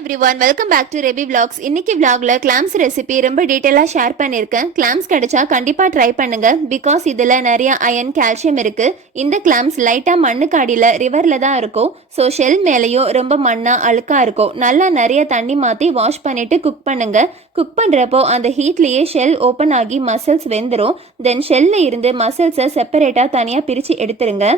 Everyone welcome back to ரெபி vlogs. இன்னைக்கு vlogல கிளாம்ஸ் ரெசிபி ரொம்ப டீட்டெயிலாக ஷேர் பண்ணியிருக்கேன். கிளாம்ஸ் கிடைச்சா கண்டிப்பாக ட்ரை பண்ணுங்க. பிகாஸ் இதில் நிறைய அயன் கால்சியம் இருக்கு. இந்த கிளாம்ஸ் லைட்டாக மண்ணுக்கு அடியில் ரிவரில் தான் இருக்கும். ஸோ ஷெல் மேலேயும் ரொம்ப மண்ணாக அழுக்காக இருக்கும். நல்லா நிறைய தண்ணி மாற்றி வாஷ் பண்ணிட்டு குக் பண்ணுங்க. குக் பண்ணுறப்போ அந்த ஹீட்லேயே ஷெல் ஓப்பன் ஆகி மசில்ஸ் வெந்துடும். தென் ஷெல்ல இருந்து மசில்ஸை செப்பரேட்டாக தனியாக பிரித்து எடுத்துருங்க.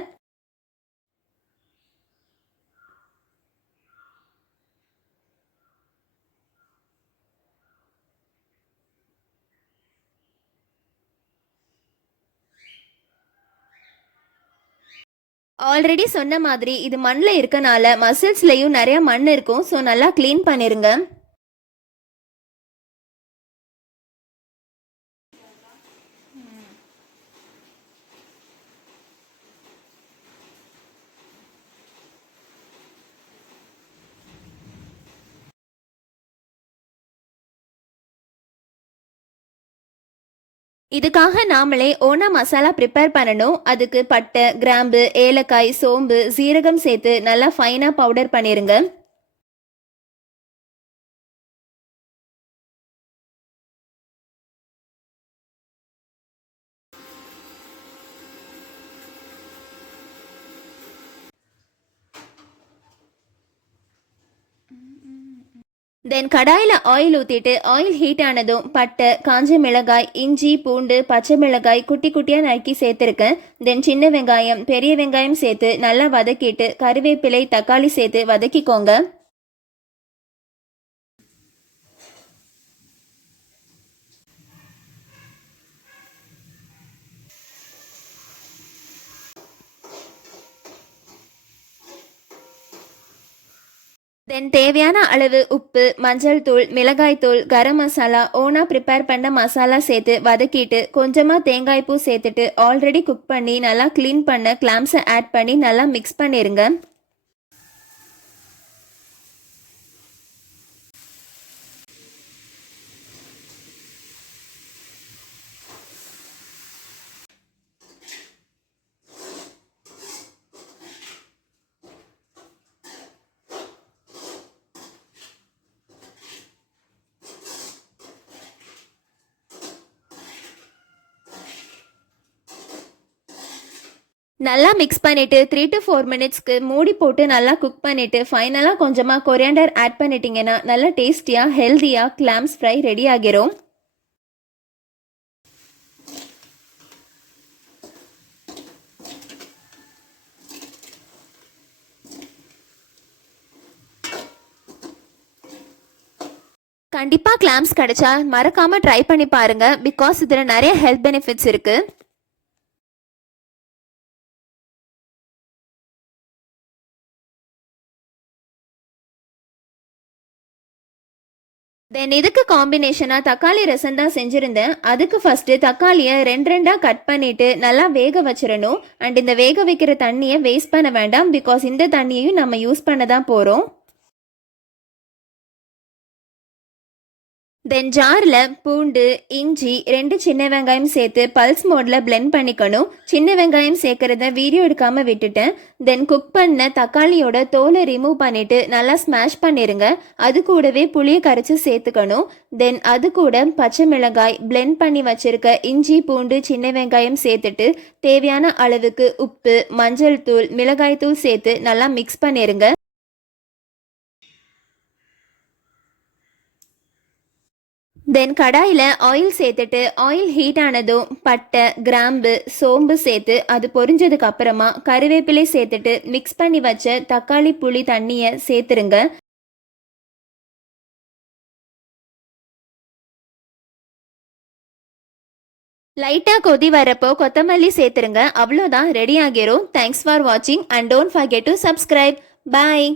ஆல்ரெடி சொன்ன மாதிரி இது மண்ணில் இருக்கனால மசில்ஸ்லையும் நிறைய மண் இருக்கும். ஸோ நல்லா க்ளீன் பண்ணிருங்க. இதுக்காக நாமளே ஓனா மசாலா ப்ரிப்பேர் பண்ணணும். அதுக்கு பட்டை, கிராம்பு, ஏலக்காய், சோம்பு, சீரகம் சேர்த்து நல்லா ஃபைனாக பவுடர் பண்ணிருங்க. தென் கடாயில் ஆயில் ஊற்றிட்டு ஆயில் ஹீட் ஆனதும் பட்டை, காஞ்ச மிளகாய், இஞ்சி, பூண்டு, பச்சை மிளகாய் குட்டி குட்டியாக நறுக்கி சேர்த்துருக்கேன். தென் சின்ன வெங்காயம், பெரிய வெங்காயம் சேர்த்து நல்லா வதக்கிட்டு கருவேப்பிலை, தக்காளி சேர்த்து வதக்கிக்கோங்க. தென் தேவையான அளவு உப்பு, மஞ்சள் தூள், மிளகாய் தூள், கரம் மசாலா, ஓனா ப்ரிப்பேர் பண்ண மசாலா சேர்த்து வதக்கிட்டு கொஞ்சமாக தேங்காய் பூ சேர்த்துட்டு ஆல்ரெடி குக் பண்ணி நல்லா க்ளீன் பண்ண கிளாம்ஸை ஆட் பண்ணி நல்லா மிக்ஸ் பண்ணிடுங்க. நல்லா மிக்ஸ் பண்ணிவிட்டு 3 to 4 மினிட்ஸ்க்கு மூடி போட்டு நல்லா குக் பண்ணிவிட்டு ஃபைனலாக கொஞ்சமாக கொரியாண்டர் ஆட் பண்ணிட்டீங்கன்னா நல்லா டேஸ்டியாக ஹெல்த்தியாக கிளாம்ஸ் ஃப்ரை ரெடி ஆகிரும். கண்டிப்பாக கிளாம்ஸ் கிடைச்சா மறக்காமல் ட்ரை பண்ணி பாருங்கள். பிகாஸ் இதில் நிறைய ஹெல்த் பெனிஃபிட்ஸ் இருக்குது. தென் இதுக்கு காம்பினேஷனாக தக்காளி ரசம் தான் செஞ்சுருந்தேன். அதுக்கு ஃபஸ்ட்டு தக்காளியை ரெண்டாக கட் பண்ணிவிட்டு நல்லா வேக வச்சிடணும். அண்ட் இந்த வேக வைக்கிற தண்ணியை வேஸ்ட் பண்ண வேண்டாம். பிகாஸ் இந்த தண்ணியையும் நம்ம யூஸ் பண்ண தான் போகிறோம். தென் ஜாரில் பூண்டு, இஞ்சி, 2 சின்ன வெங்காயம் சேர்த்து பல்ஸ் மோடில் பிளெண்ட் பண்ணிக்கணும். சின்ன வெங்காயம் சேர்க்குறத வீடியோ எடுக்காமல் விட்டுட்டேன். தென் குக் பண்ண தக்காளியோட தோலை ரிமூவ் பண்ணிவிட்டு நல்லா ஸ்மாஷ் பண்ணிடுங்க. அது கூடவே புளியை கரைச்சி சேர்த்துக்கணும். தென் அது கூட பச்சை மிளகாய், பிளெண்ட் பண்ணி வச்சுருக்க இஞ்சி, பூண்டு, சின்ன வெங்காயம் சேர்த்துட்டு தேவையான அளவுக்கு உப்பு, மஞ்சள் தூள், மிளகாய் தூள் சேர்த்து நல்லா மிக்ஸ் பண்ணிடுங்க. தென் கடாயில் ஆயில் சேர்த்துட்டு ஆயில் ஹீட் ஆனதும் பட்டை, கிராம்பு, சோம்பு சேர்த்து அது பொரிஞ்சதுக்கு அப்புறமா கருவேப்பிலை சேர்த்துட்டு மிக்ஸ் பண்ணி வச்ச தக்காளி புளி தண்ணியை சேர்த்துருங்க. லைட்டாக கொதி வரப்போ கொத்தமல்லி சேர்த்துருங்க. அவ்வளோதான், ரெடி ஆகிரும். தேங்க்ஸ் ஃபார் வாட்சிங் and don't forget to subscribe. Bye.